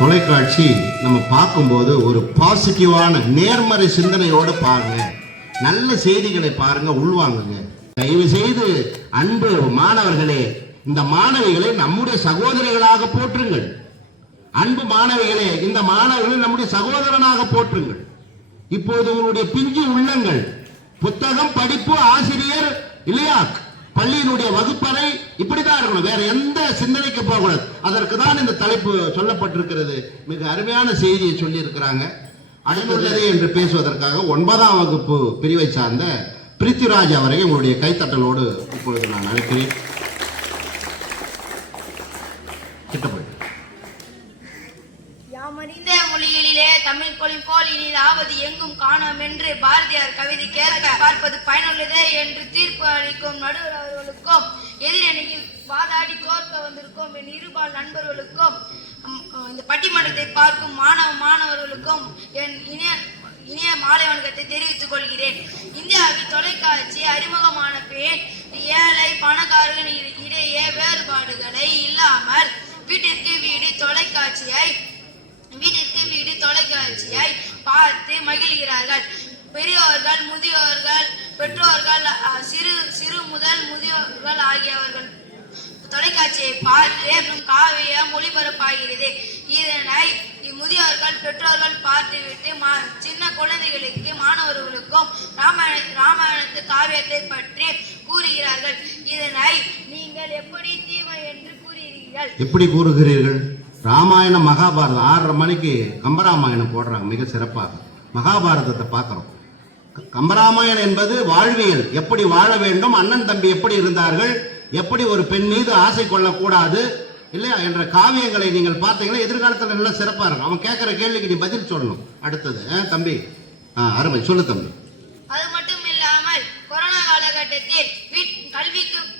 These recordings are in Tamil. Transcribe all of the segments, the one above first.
தொலைக்காட்சி நம்ம பார்க்கும்போது ஒரு பாசிட்டிவான நேர்மறை சிந்தனையோடு பாருங்க, நல்ல செய்திகளை பாருங்க, உள்வாங்குங்க. தயவு செய்து அன்பு மாணவர்களே, இந்த மாணவிகளை நம்முடைய சகோதரிகளாக போற்றுங்கள். அன்பு மாணவிகளே, இந்த மாணவர்களை நம்முடைய சகோதரனாக போற்றுங்கள். இப்போது உங்களுடைய பிஞ்சு உள்ளங்கள் புத்தகம், படிப்பு, ஆசிரியர் இல்லையா, பள்ளியினுடைய வகுப்பறை இப்படிதான் இருக்கணும், வேற எந்த சிந்தனைக்கு போகக்கூடாது. அதற்கு தான் இந்த தலைப்பு சொல்லப்பட்டிருக்கிறது. மிக அருமையான செய்தியை சொல்லி இருக்கிறாங்க. அடைந்துள்ளது என்று பேசுவதற்காக 9ஆம் வகுப்பு பிரிவை சார்ந்த பிரித்திராஜ் அவரை உங்களுடைய கைத்தட்டலோடு இப்பொழுது நான் அழைக்கிறேன். யாமறிந்த மொழிகளிலே தமிழ் கொழி போல் இனிதாவது எங்கும் காணோம் என்று பாரதியார் கவிதை கேட்க பார்ப்பது பயனுள்ளதே என்று தீர்ப்பு அளிக்கும் நடுவர் அவர்களுக்கும், எதிரணியில் வாதாடி தோற்க வந்திருக்கும் என் இருபால் நண்பர்களுக்கும், இந்த பட்டிமன்றத்தை பார்க்கும் மாணவர்களுக்கும் என் இனிய மாலை வணக்கத்தை தெரிவித்துக் கொள்கிறேன். இந்தியாவில் தொலைக்காட்சி அறிமுகமான பின் ஏழை பணக்காரர்கள் இடையே வேறுபாடுகளை இல்லாமல் வீட்டிற்கு வீடு தொலைக்காட்சியை பார்த்து மகிழ்கிறார்கள். பெரியோர்கள், முதியோர்கள், பெற்றோர்கள், சிறு முதல் முதியோர்கள் ஆகியவர்கள் தொலைக்காட்சியை பார்த்து காவியம் ஒளிபரப்பாகிறது. இதனை முதியோர்கள், பெற்றோர்கள் பார்த்துவிட்டு சின்ன குழந்தைகளுக்கு, மாணவர்களுக்கும் ராமாயணத்து காவியத்தை பற்றி கூறுகிறார்கள். இதனை நீங்கள் எப்படி தீமை என்று கூறுகிறீர்கள்? எப்படி கூறுகிறீர்கள்? ராமாயணம், மகாபாரதம் 6:30 மணிக்கு கம்பராமாயணம் போடுறாங்க, மிக சிறப்பாக மகாபாரதத்தை பார்க்கிறோம். கம்பராமாயணம் என்பது வாழ்வியல், எப்படி வாழ வேண்டும், அண்ணன் தம்பி எப்படி இருந்தார்கள், எப்படி ஒரு பெண் மீது ஆசை கொள்ளக்கூடாது இல்லையா என்ற காவியங்களை நீங்கள் பார்த்தீங்கன்னா எதிர்காலத்தில் நல்லா சிறப்பாக இருக்கும். அவன் கேட்கிற கேள்விக்கு நீ பதில் சொல்லணும். அடுத்தது தம்பி, அருமை, சொல்லு தம்பி. அது மட்டும் இல்லாமல் கொரோனா காலகட்டத்தில்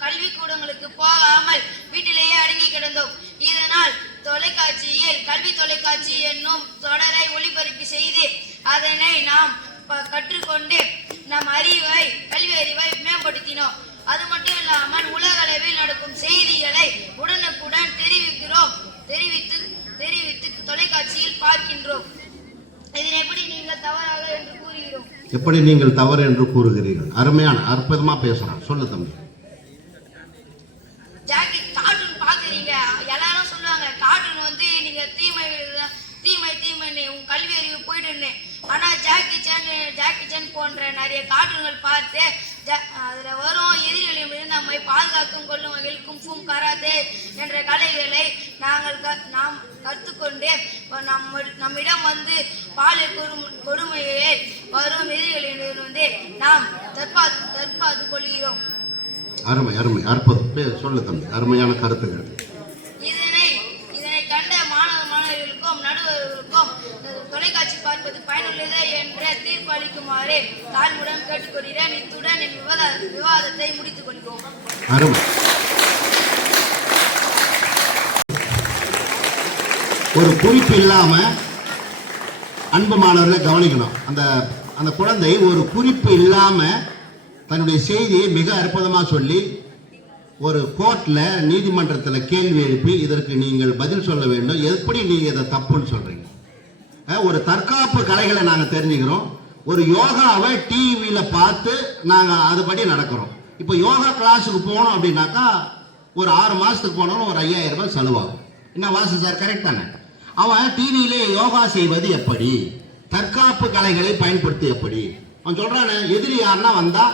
கல்வி கூடங்களுக்கு போகாமல் வீட்டிலேயே அடங்கி கிடந்தோம். இதனால் தொலைக்காட்சியில் கல்வி தொலைக்காட்சி என்னும் தொடரை ஒளிபரப்பு செய்து அதனை நாம் கற்றுக்கொண்டு நம் கல்வி அறிவை மேம்படுத்தினோம். அது மட்டும் இல்லாமல் உலக அளவில் நடக்கும் செய்திகளை உடனுக்குடன் தெரிவித்து தொலைக்காட்சியில் பார்க்கின்றோம். இதனை எப்படி நீங்கள் தவறாக என்று கூறுகிறோம்? எப்படி நீங்கள் தவறு என்று கூறுகிறீர்கள்? அருமையான அற்புதமா பேசுறான், சொல்லு தம்பி. ஜாக்கி, கார்ட்டூன் பாக்குறீங்க, எல்லாரும் சொல்லுவாங்க கார்ட்டூன் வந்து நீங்க தீமை உன் கல்வி அறிவு போயிட்டு. ஆனா ஜாக்கி சான் போன்ற நிறைய கார்ட்டூன்கள் பார்த்து அதுல வரும் எதிரிகளிடம் நம்மை பாதுகாக்கும் கொள்ளும் வகையில் கும்ஃபும் கராத்தே என்ற கலைகளை நாம் கற்றுக்கொண்டு நம்மிடம் வந்து பாலியல் கொடுமையை வரும் எதிரிகளிடம் வந்து நாம் தற்பாது கொள்கிறோம். அருமை அருமை, அற்புதம், சொல்லு தம்பி, அருமையான கருத்துக்கள். இதனை கண்ட மாணவர்களுக்கும் நடுவர்களுக்கும் தொலைக்காட்சி பார்ப்பது பயனுள்ளது என்ற தீர்ப்பு அளிக்குமாறு தாழ்மையுடன் கேட்டுக்கொள்கிறேன். இத்துடன் என் விவாதத்தை முடித்துக் கொள்கிறோம். அருமை. ஒரு குறிப்பு இல்லாம அன்பு மாணவர்களை கவனிக்கணும். அந்த குழந்தை ஒரு குறிப்பு இல்லாம தன்னுடைய செய்தியை மிக அற்புதமா சொல்லி ஒரு கோர்ட்ல, நீதிமன்றத்தில் கேள்வி எழுப்பி இதற்கு நீங்கள் பதில் சொல்ல வேண்டும். எப்படி நீங்க இதை தப்புன்னு சொல்றீங்க? ஒரு தற்காப்பு கலைகளை நாங்க தெரிஞ்சுக்கிறோம். ஒரு யோகாவை டிவியில பார்த்து நாங்க அதுபடி நடக்கிறோம். இப்போ யோகா கிளாஸுக்கு போனோம் அப்படின்னாக்கா ஒரு 6 மாசத்துக்கு போனோம்னு ஒரு 5000 ரூபாய் செலவாகும். என்ன வாசு சார், கரெக்ட் தானே? அவன் டிவியிலே யோகா செய்வது எப்படி, தற்காப்பு கலைகளை பயன்படுத்தி எப்படி, அவன் சொல்றானே எதிரி யாருன்னா வந்தா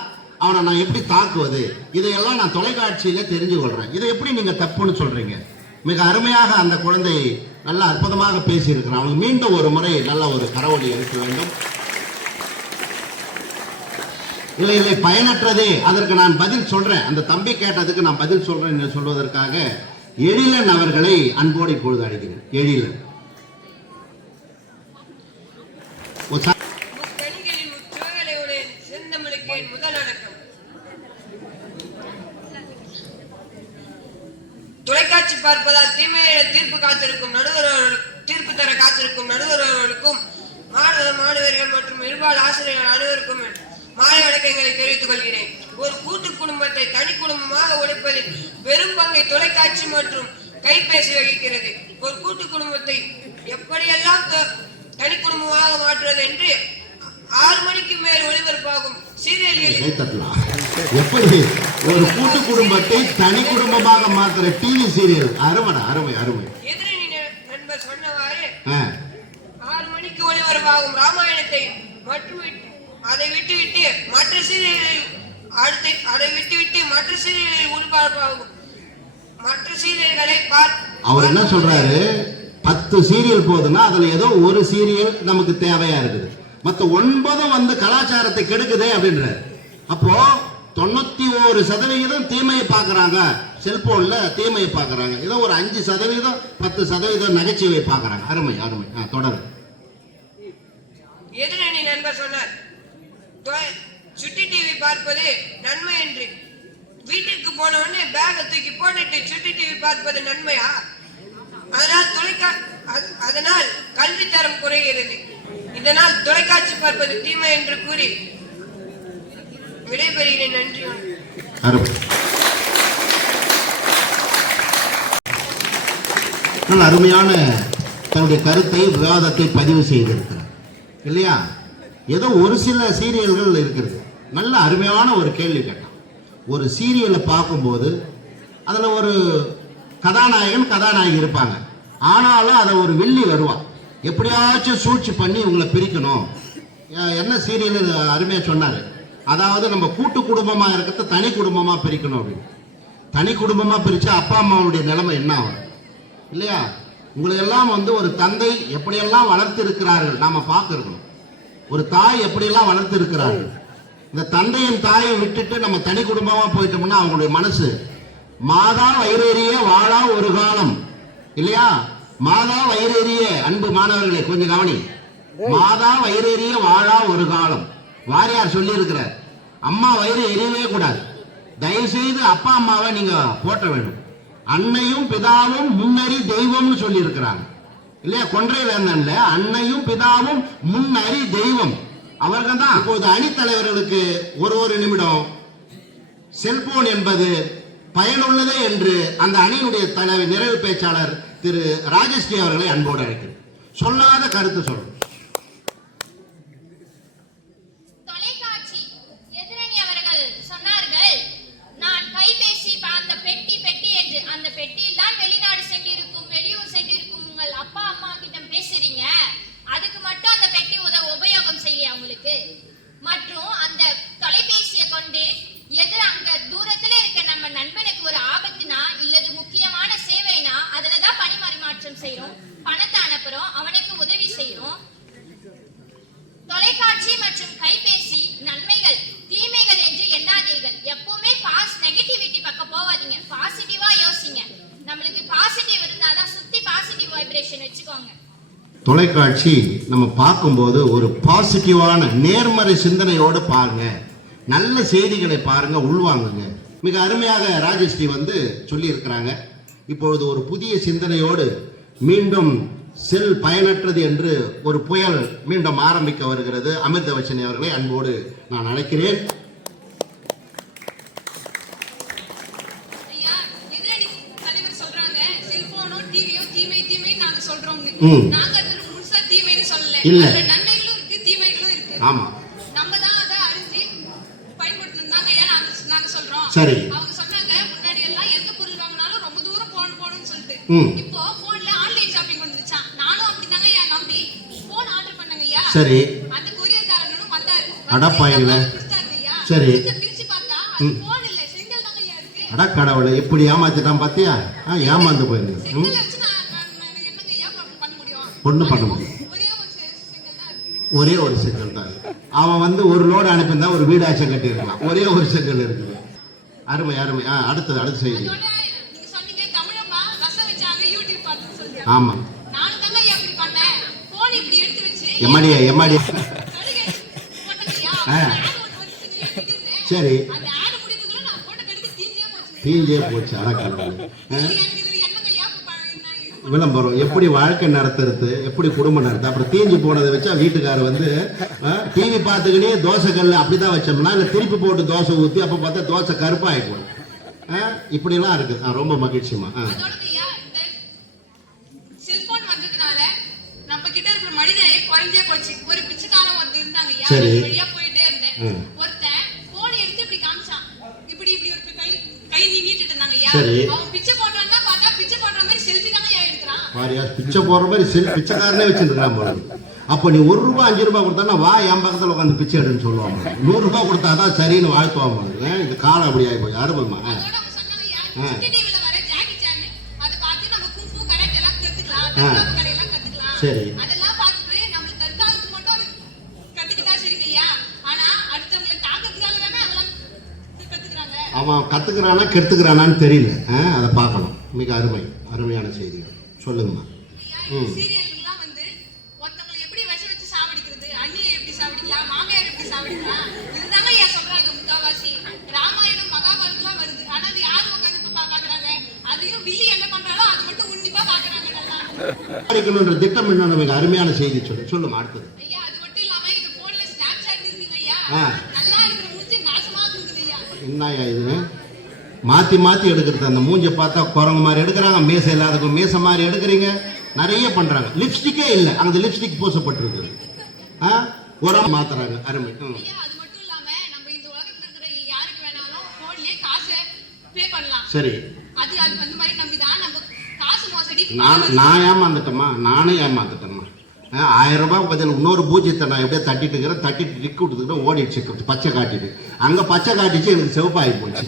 அவனை நான் எப்படி தாக்குவது, இதையெல்லாம் நான் தொலைக்காட்சியில தெரிஞ்சு கொள்றேன். இதை எப்படி நீங்க தப்புன்னு சொல்றீங்க? மிக அருமையாக அந்த குழந்தை நல்ல அற்புதமாக பேசியிருக்கிறான். அவனுக்கு மீண்டும் ஒரு முறை நல்ல ஒரு கரவொலி எடுக்க வேண்டும். இல்லை இல்லை, பயனற்றதே, அதற்கு நான் பதில் சொல்றேன். அந்த தம்பி கேட்டதுக்கு நான் பதில் சொல்றேன் என்று சொல்வதற்காக எழிலன் அவர்களை அன்போடு இப்பொழுது அழைக்கிறேன். எழிலன். தொலைக்காட்சி பார்ப்பதால் தீமையை தீர்ப்பு தர காத்திருக்கும் நடுவர்களுக்கும் மாணவர்கள் மற்றும் இருபால் ஆசிரியர்கள் அனைவருக்கும் மாலை வணக்கங்களை தெரிவித்துக் கொள்கிறேன். ஒரு கூட்டு குடும்பத்தை தனி குடும்பமாக உடைப்பதில் பெரும் பங்கை தொலைக்காட்சி மற்றும் கைபேசி வகிக்கிறது. ஒரு கூட்டு குடும்பத்தை எப்படியெல்லாம் தனி குடும்பமாக மாற்றுவது என்று 6 மணிக்கு மேல் ஒளிபரப்பாகும் சீரியல்களில் கைத்தட்டலாம். எப்படி ஒரு கூட்டு குடும்பத்தை தனி குடும்பமாக மாத்துற டிவி சீரியல் அருமைடா, அருமை அருமை. எதிரணி நண்பர் சொன்னவாறு ஆ, 6 மணிக்கு ஒளிபரப்பாகும் ராமாயணத்தை மற்றும் அதை விட்டுவிட்டு மற்ற சீரியல்களில் ஒளிபரப்பாகும் மற்ற சீரியல்களை அவர் என்ன சொல்றாரு, 10 சீரியல் போதுன்னா அதுல ஏதோ ஒரு சீரியல் நமக்கு தேவையா இருக்குது, மத்த 9 வந்து கலாச்சாரத்தை கெடுக்குதே அப்படின்றாரு. அப்போ 91% தீமையை பார்க்கறாங்க, செல்போன்ல தீமையை பார்க்கறாங்க, ஏதோ ஒரு 5% 10% நகைச்சுவை பார்க்கறாங்க. அருமை அருமை. தொடர். எதிரணி நண்பர் சொன்னார், சுட்டி டிவி பார்ப்பது நன்மை என்று. வீட்டுக்கு போன உடனே பேக தூக்கி போட்டுட்டு சுட்டி டிவி பார்ப்பது நன்மையா? அதனால் கல்வி தரம் குறைகிறது, இதனால் தொலைக்காட்சி பார்ப்பது தீமை என்று கூறி விடைபெறுகிறேன். நன்றி. அருமையான தன்னுடைய கருத்தை விவாதத்தை பதிவு செய்திருக்கிறார் இல்லையா? ஏதோ ஒரு சில சீரியல்கள் இருக்கிறது. நல்ல அருமையான ஒரு கேள்வி கேட்டான். ஒரு சீரியலை பார்க்கும்போது அதுல ஒரு கதாநாயகன் கதாநாயகி இருப்பாங்க, ஆனாலும் அதை ஒரு வில்லி வருவான், எப்படியாச்சும் சூழ்ச்சி பண்ணி உங்களை பிரிக்கணும். என்ன சீரியல் அருமையா சொன்னாரு, அதாவது நம்ம கூட்டு குடும்பமா இருக்கிறத தனி குடும்பமா பிரிக்கணும் அப்படின்னு. தனி குடும்பமா பிரிச்சா அப்பா அம்மாவுடைய நிலைமை என்ன ஆகும் இல்லையா? உங்களை எல்லாம் வந்து ஒரு தந்தை எப்படியெல்லாம் வளர்த்து இருக்கிறார்கள் நாம பார்க்கணும், ஒரு தாய் எப்படியெல்லாம் வளர்த்து இருக்கிறார்கள். இந்த தந்தையும் தாயை விட்டுட்டு நம்ம தனி குடும்பமா போயிட்டோம்னா அவங்களுடைய மனசு மாதா வயிறேறிய வாழா ஒரு காலம் இல்லையா? மாதா வயிறேறிய, அன்பு மாணவர்களே கொஞ்சம் கவனி, மாதா வயிறேறிய வாழா ஒரு காலம் வாரியார் சொல்லி இருக்கிறார். அம்மா வயிறு எரியவே கூடாது. தயவு செய்து அப்பா அம்மாவை நீங்க போற்ற வேண்டும். அன்னையும் பிதாவும் முன்னறி தெய்வம்னு சொல்லி இருக்கிறாங்க இல்லையா? கொன்றை வேந்தன்ல அன்னையும் பிதாவும் முன்னறி தெய்வம் அவர்கள் தான். இப்போது அணித்தலைவர்களுக்கு ஒரு நிமிடம் செல்போன் என்பது பயனுள்ளதே என்று அந்த அணியினுடைய தலைவர் நிறைவு பேச்சாளர் திரு ராஜஸ்ரீ அவர்களை அன்போடு அழைக்கிறேன். சொல்லாத கருத்து சொல்லணும். தொலைக்காட்சி எதிரணி அவர்கள் சொன்னார்கள், நான் கைபேசி பார்த்த பெட்டி பெட்டி என்று. அந்த பெட்டியில் தான் வெளிநாடு சென்றிருக்கும் வெளியூர் சென்றிருக்கும் உங்கள் அப்பா அம்மா கிட்ட பேசுறீங்க, அதுக்கு மட்டும் அந்த பெட்டி உபயோகம் செய்யலையா உங்களுக்கு? மற்றும் அந்த தொலைபேசியை கொண்டு அங்க தூரத்துல இருக்க நம்ம நண்பனுக்கு ஒரு ஆபத்துனா இல்லது முக்கியமான சேவைனா அதுலதான் பணிமாற்றம் செய்யறோம், பணத்தை அனுப்புறோம், அவனுக்கு உதவி செய்யறோம். தொலைக்காட்சி மற்றும் கைபேசி நன்மைகள் தீமைகள் என்று எண்ணாதீர்கள். எப்பவுமே நெகட்டிவிட்டி பக்கம் போவாதீங்க, பாசிட்டிவா யோசிங்க. நம்மளுக்கு பாசிட்டிவ் இருந்தாதான் சுத்தி பாசிட்டிவ் வைப்ரேஷன் வச்சுக்கோங்க. தொலைக்காட்சி நம்ம பார்க்கும்போது ஒரு பாசிட்டிவான நேர்மறை சிந்தனையோடு பாருங்க, நல்ல செய்திகளை பாருங்க, உள்வாங்குங்க. மிக அருமையாக ராஜஸ்ரீ வந்து சொல்லி இருக்கிறாங்க. இப்பொழுது ஒரு புதிய சிந்தனையோடு மீண்டும் செல் பயனற்றது என்று ஒரு புயல் மீண்டும் ஆரம்பிக்க வருகிறது. அமிர்தவச்சனி அவர்களை அன்போடு நான் அழைக்கிறேன். இல்ல நன்மைகளும் இருக்கு தீமைகளும் இருக்கு. ஆமா, நம்ம தான் அதை அறிஞ்சு பயன்படுத்தணும்னாங்க. ஏன் நாங்க சொல்றோம். சரி, அவங்க சொன்னாங்க முன்னாடி எல்லாம் எந்த பொருள் வாங்கினாலும் ரொம்ப தூரம் போகணும்னு சொல்லிட்டு, இப்போ போன்ல ஆன்லைன் ஷாப்பிங் வந்துருச்சான். நானும் அப்படிதாங்க என் நம்பி போன் ஆர்டர் பண்ணங்க ஐயா. சரி, அந்த கொரியர்காரனும் வந்தாரு, அடப்பாயில கொடுத்தாரு ஐயா. சரி, பிரிச்சு பார்த்தா அது போன் இல்ல செங்கல் தாங்க ஐயா இருக்கு. அட கடவுளே, எப்படி ஏமாத்திட்டான் பாத்தியா? ஏமாந்து போயிருங்க. செங்கல் வச்சு நான் என்னங்க ஐயா பண்ண முடியும்? ஒண்ணு பண்ண முடியும், ஒரே ஒரு செங்கல் தான். அவன் வந்து ஒரு லோடு அனுப்பியிருந்தா ஒரு வீடாச்சும் கட்டி இருக்கலாம். ஒரே ஒரு செங்கல் இருக்குது. அருமை அருமை. அடுத்து செய்தி. ஆமா, எம்மாடி சரி, தீஞ்சே போச்சு. அடக்கலாம் விளம்பரம் எப்படி வாழ்க்கை நடத்துறது, எப்படி குடும்பம் நடத்து. அப்புறம் தீஞ்சு போனதை வச்சா வீட்டுக்காரர் வந்து டிவி பார்த்துக்கினே தோசை கல் அப்படிதான் வச்சோம்னா இல்லை திருப்பி போட்டு தோசை ஊற்றி அப்போ பார்த்தா தோசை கருப்பாக ஆகிடும். இப்படிலாம் இருக்குது. ரொம்ப மகிழ்ச்சிமா. இந்த மனிதனே குறைஞ்சே போச்சு. ஒரு பிச்சைக்காரன் ஒருத்தர் இருந்தாங்க ஐயா. சரி. ஒரு வழியா போயிட்டே இருந்தேன். ஒருத்தன் போன் எடுத்து இப்படி காமிச்சான். இப்படி இப்படி ஒரு கை நீட்டிட்டு இருந்தாங்க ஐயா. சரி. அவன் பிச்சை போடுறான்னா பார்த்தா பிச்சை போடுற மாதிரி செல்ஃபி தாங்க ஐயா எடுக்கிறான். பாரியா, பிச்சை போடுற மாதிரி பிச்சைக்காரனே வச்சுருக்கான் போல. அப்போ நீ 1 ரூபா 5 ரூபாய் கொடுத்தானா வா என் பக்கத்தில் உட்காந்து பிச்சை எடுன்னு சொல்லுவாங்க. 100 ரூபாய் கொடுத்தாதான் சரின்னு வாழ்த்துவாங்க. இது காலம் அப்படி ஆகி போய் அருமைமா. அதோட அவங்க சொன்னாங்க ஐயா, சுட்டி டிவில வர ஜாக்கி சான் அதை பார்த்து நம்ம குங்ஃபூ கராத்தே எல்லாம் கத்துக்கலாம், தற்காப்பு கலையெல்லாம் கத்துக்கலாம். சரி. அதெல்லாம் பார்த்துட்டு நம்ம தற்காலத்துக்கு மட்டும் கத்துக்கிட்டா சரிங்க ஐயா. ஆனா அடுத்தவங்களை தாக்கத்துக்காக தானே அதெல்லாம் கத்துக்கிறாங்க. அவன் கத்துக்கிறானா கெடுத்துக்கிறானான்னு தெரியல. அதை பார்க்கணும். மிக அருமையான செய்திகள் சொல்லுங்கம்மா. சீரியல்லாம் வந்து ஒருத்தவங்களை எப்படி விஷம் வச்சு சாவடிக்கிறது, அண்ணியை எப்படி சாவடிக்கலாம், மாமியார் எப்படி சாவடிக்கலாம், இதுதாங்க ஐயா சொல்றாங்க முக்காவாசி. ராமாயணம் மகாபாரதம்லாம் வருது. ஆனா அது யாரு உட்காந்து பாக்குறாங்க? அதையும் வில்லி என்ன பண்றாலோ அது மட்டும் உன்னிப்பா பாக்குறாங்க. நல்லா திட்டம் என்ன? மிக அருமையான செய்தி சொல்லுமா அடுத்தது. ஐயா அது மட்டும் இல்லாம இது போன்ல ஸ்னாப் சாட் இருக்குங்க ஐயா. நல்லா இருக்கிற மூஞ்சி நாசமா இருக்குது ஐயா. என்னய்யா இது மாத்தி எடுக்கிறது? அந்த மூஞ்ச பார்த்தா குரங்கு மாதிரி எடுக்கிறாங்க, மீசை இல்லாதவங்க மீசை மாதிரி எடுக்கிறீங்க, நிறைய பண்றாங்க. லிப்ஸ்டிக்கே இல்லை, அங்க லிப்ஸ்டிக் பூசப்பட்டிருக்கு. உரம் மாத்துறாங்க. அருமை. ஐயா அது மட்டும் இல்லாம நம்ம இந்த உலகத்துல இருக்கிற யாருக்கு வேணாலும் போன்லயே காசு பே பண்ணலாம். சரி. அது அந்த மாதிரி நம்பிதான் நம்ம காசு மோசடி. நான் ஏமாந்துட்டேம்மா, நானே ஏமாந்துட்டேம்மா. 1000 ரூபாய் பதில் இன்னொரு பூஜ்ஜியத்தை நான் எப்படியே தட்டிட்டு இருக்கிறேன். தட்டிட்டு டிக்கு விட்டுக்கிட்டு ஓடிடுச்சு பச்சை காட்டிட்டு. அங்க பச்சை காட்டிச்சு, எனக்கு சிவப்பாகி போச்சு.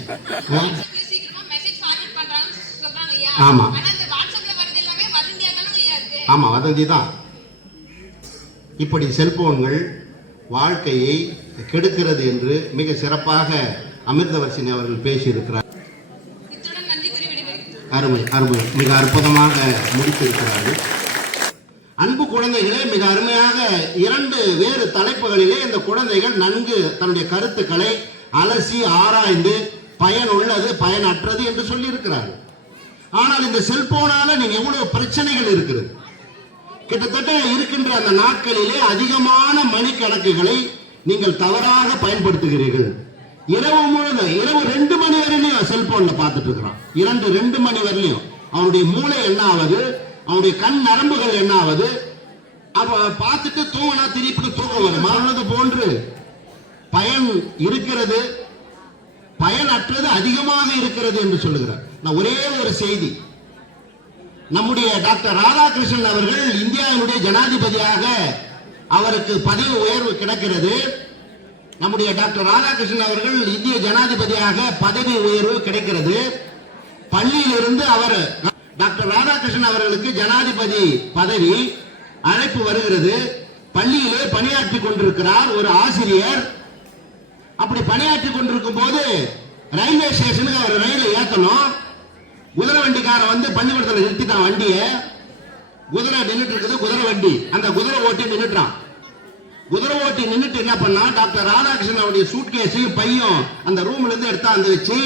சீக்கிரமா மெசேஜ் ஃபார்வர்ட் பண்றாங்கன்னு சொல்றாங்க ஐயா. ஆமா. ஆனா அந்த வாட்ஸ்அப்ல வரது எல்லாமே வதந்தியா தானே ஐயா இருக்கு. ஆமா, வதந்தி தான். இப்படி செல்போன்கள் வாழ்க்கையை கெடுக்கிறது என்று மிக சிறப்பாக அமிர்தவர்ஷினி அவர்கள் பேசியிருக்கிறார். இத்துடன் நன்றி கூறி விடைபெறுகிறேன். அருமை. மிக அற்புதமாக முடித்திருக்கிறார்கள். அன்பு குழந்தைகளே, மிக அருமையாக 2 வேறு தலைப்புகளிலே இந்த குழந்தைகள் நன்கு தன்னுடைய கருத்துக்களை அலசி ஆராய்ந்து பயனுள்ளது பயனற்றது என்று சொல்லி இருக்கிறார்கள். ஆனால் இந்த செல்போனால நீங்க எவ்வளவு பிரச்சனைகள் இருக்கிறது. கிட்டத்தட்ட இருக்கின்ற அந்த நாட்களிலே அதிகமான மணிக்கணக்குகளை நீங்கள் தவறாக பயன்படுத்துகிறீர்கள். இரவு 2 மணி வரையிலையும் செல்போன்ல பார்த்துட்டு இருக்கிறான். 2 மணி வரையிலையும் அவனுடைய மூளை என்ன ஆகுது, அவனுடைய கண் நரம்புகள் என்ன ஆகுது. அப்ப பார்த்துட்டு தூங்கினா திருப்பி தூக்கம் வருமா? உள்ளது போன்று பயன் இருக்கிறது, பயனற்றது அதிகமாக இருக்கிறது என்று சொல்லுகிறார். நான் ஒரே ஒரு செய்தி, நம்முடைய டாக்டர் ராதாகிருஷ்ணன் அவர்கள் இந்தியாவினுடைய ஜனாதிபதியாக அவருக்கு பதவி உயர்வு கிடைக்கிறது. நம்முடைய டாக்டர் ராதாகிருஷ்ணன் அவர்கள் இந்திய ஜனாதிபதியாக பதவி உயர்வு கிடைக்கிறது. பள்ளியிலிருந்து அவர் டாக்டர் ராதாகிருஷ்ணன் அவர்களுக்கு ஜனாதிபதி பதவி அழைப்பு வருகிறது. பள்ளியிலே பணியாற்றி கொண்டிருக்கிறார் ஒரு ஆசிரியர். அப்படி பணியாற்றி கொண்டிருக்கும் போது ரயில்வே ஸ்டேஷனுக்கு அவர் ரயிலை ஏற்றணும். குதிரை வண்டிக்காரன் வந்து பள்ளிக்கூடத்தில் நிறுத்திட்டான் வண்டியை. குதிரை நின்றுட்டு இருக்குது, குதிரை வண்டி. அந்த குதிரை ஓட்டி நின்றுட்டான். குதிரை ஓட்டி நின்றுட்டு என்ன பண்ணா, டாக்டர் ராதாகிருஷ்ணன் அவருடைய சூட்கேஸையும் பையும் அந்த ரூம்ல இருந்து எடுத்தாந்து வச்சு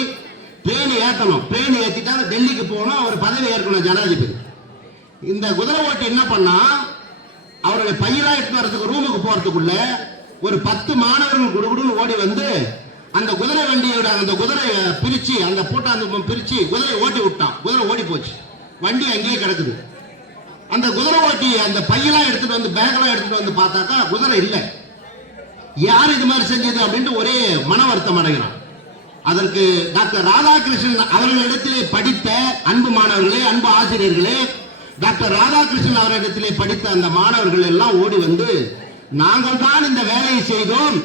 ட்ரெயின் ஏற்றணும். ட்ரெயின் ஏற்றிட்டா டெல்லிக்கு போகணும், அவர் பதவி ஏற்கணும் ஜனாதிபதி. இந்த குதிரை ஓட்டி என்ன பண்ணா, அவருடைய பையெல்லாம் எடுத்து வரதுக்கு ரூமுக்கு போறதுக்குள்ள ஒரு 10 மாணவர்கள் குடுகுடுன்னு ஓடி வந்து அந்த குதிரை வண்டியோட அந்த குதிரையை பிரிச்சு அந்த போட்டாந்து பிரிச்சு குதிரை ஓட்டி விட்டான். குதிரை ஓடி போச்சு, வண்டி அங்கேயே கிடக்குது. அந்த குதிரை ஓட்டி அந்த பையெல்லாம் எடுத்துட்டு வந்து பேக்கெல்லாம் எடுத்துட்டு வந்து பார்த்தாக்கா குதிரை இல்லை. யார் இது மாதிரி செஞ்சது அப்படின்ட்டு ஒரே மன வருத்தம் அடைகிறான். அதற்கு டாக்டர் ராதாகிருஷ்ணன் அவர்களிடத்திலே படித்த அன்பு மாணவர்களே, அன்பு ஆசிரியர்களே, டாக்டர் ராதாகிருஷ்ணன் அவரிடத்திலே படித்த அந்த மாணவர்கள் எல்லாம் ஓடி வந்து, நாங்கள் தான் இந்த வேலையை செய்தோம்,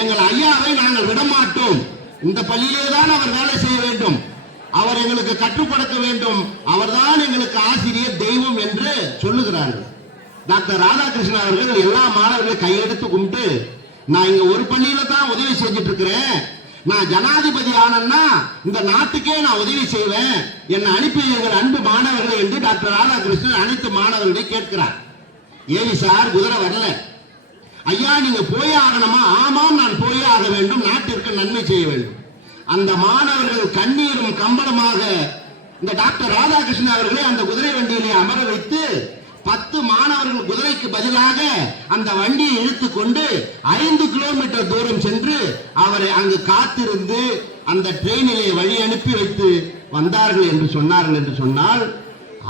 எங்கள் ஐயாவை நாங்கள் விடமாட்டோம், இந்த பள்ளியிலே தான் அவர் வேலை செய்ய வேண்டும், அவர் எங்களுக்கு கற்றுக் கொடுக்க வேண்டும், அவர்தான் எங்களுக்கு ஆசிரியர் தெய்வம் என்று சொல்லுகிறார்கள். டாக்டர் ராதாகிருஷ்ணன் அவர்கள் எல்லா மாணவர்களையும் கையெடுத்து கும்பிட்டு, நான் இங்க ஒரு பள்ளியில தான் உதவி செஞ்சுட்டு இருக்கிறேன், நான் ஜனாதிபதி ஆனன்னா இந்த நாட்டுக்கே நான் உதவி செய்வேன், என்னை அனுப்பி எங்கள் அன்பு மாணவர்களை என்று டாக்டர் ராதாகிருஷ்ணன் அனைத்து மாணவர்களை கேட்கிறார். ஏனி சார் குதிரை வரல, ஐயா நீங்க போயே ஆகணுமா? ஆமாம் நான் போயே ஆக வேண்டும், நாட்டிற்கு நன்மை செய்ய வேண்டும். அந்த மாணவர்கள் கண்ணீரும் கம்பளமாக இந்த டாக்டர் ராதாகிருஷ்ணன் அவர்களை அந்த குதிரை வண்டியிலே அமர வைத்து 10 மாணவர்கள் குதிரைக்கு பதிலாக அந்த வண்டியை இழுத்துக் கொண்டு 5 கிலோமீட்டர் தூரம் சென்று அவரை அங்கு காத்திருந்து அந்த ட்ரெயினிலே வழி அனுப்பி வைத்து வந்தார்கள் என்று சொன்னார்கள். என்று சொன்னால்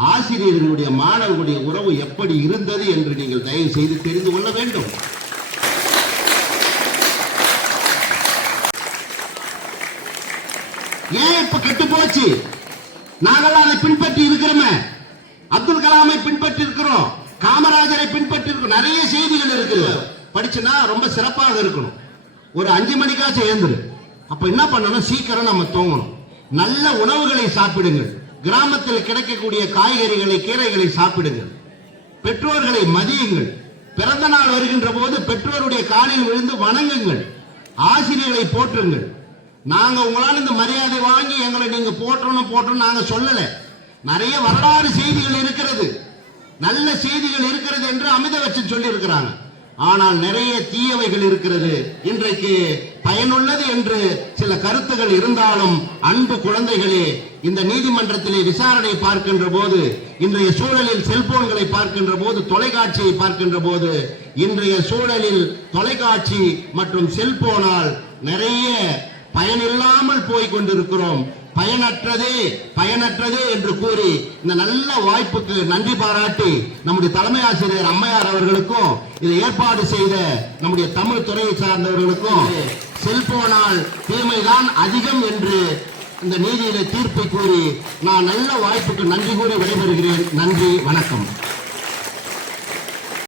ஆசிரியர்களுடைய மாணவர்களுடைய உறவு எப்படி இருந்தது என்று நீங்கள் தயவு செய்து தெரிந்து கொள்ள வேண்டும். ஏன் இப்ப கெட்டு போச்சு? நாங்களாம் அதை பின்பற்றி இருக்கிறோமே. அப்துல் கலாமை பின்பற்றி இருக்கிறோம், காமராஜரை பின்பற்றி இருக்கிறோம். நிறைய செய்திகள் இருக்குது. படிச்சுனா ரொம்ப சிறப்பாக இருக்கணும். ஒரு 5 மணிக்காச்சும் எழுந்துரு. அப்ப என்ன பண்ணணும்? சீக்கிரம் நம்ம தூங்கணும். நல்ல உணவுகளை சாப்பிடுங்கள். கிராமத்தில் கிடைக்கக்கூடிய காய்கறிகளை, கீரைகளை சாப்பிடுங்கள். பெற்றோர்களை மதியுங்கள். பிறந்த நாள் வருகின்ற போது பெற்றோருடைய காலில் விழுந்து வணங்குங்கள். ஆசிரியர்களை போற்றுங்கள். நாங்க உங்களால் இந்த மரியாதை வாங்கி எங்களை நீங்க போற்றணும் நாங்க சொல்லல. நிறைய வரலாறு செய்திகள் இருக்கிறது, நல்ல செய்திகள் இருக்கிறது என்று அமிதவச்சன் சொல்லி இருக்கிறாங்க. ஆனால் நிறைய தீயவைகள் இருக்கிறது. இன்றைக்கு பயனுள்ளது என்று சில கருத்துகள் இருந்தாலும், அன்பு குழந்தைகளே, இந்த நீதிமன்றத்திலே விசாரணை பார்க்கின்ற போது, இன்றைய சூழலில் செல்போன்களை பார்க்கின்ற போது, தொலைக்காட்சியை பார்க்கின்ற போது, இன்றைய சூழலில் தொலைக்காட்சி மற்றும் செல்போனால் நிறைய பயனில்லாமல் போய் கொண்டிருக்கிறோம். பயனற்றதே என்று கூறி இந்த நல்ல வாய்ப்புக்கு நன்றி பாராட்டி நம்முடைய தலைமை ஆசிரியர் அம்மையார் அவர்களுக்கும், இதை ஏற்பாடு செய்த நம்முடைய தமிழ் துறையை சார்ந்தவர்களுக்கும், செல்போனால் தீமைதான் அதிகம் என்று இந்த நீதியில தீர்ப்பை கூறி நான் நல்ல வாய்ப்புக்கு நன்றி கூறி விடைபெறுகிறேன். நன்றி, வணக்கம்.